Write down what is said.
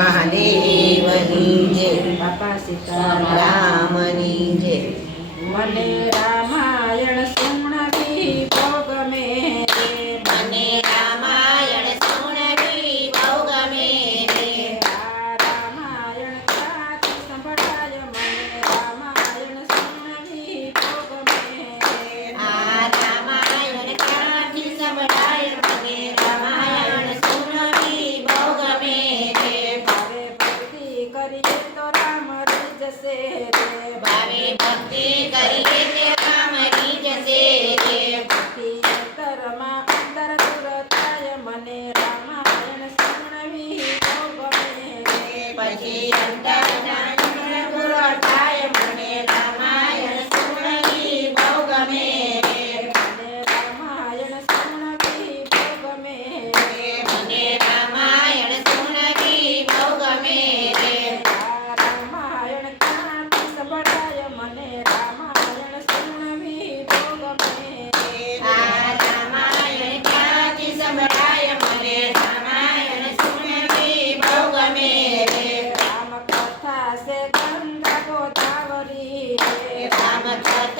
મહાદેવની જય બાપા સીતારામની જય મને Ramayana Yankee and Dad. Thank you.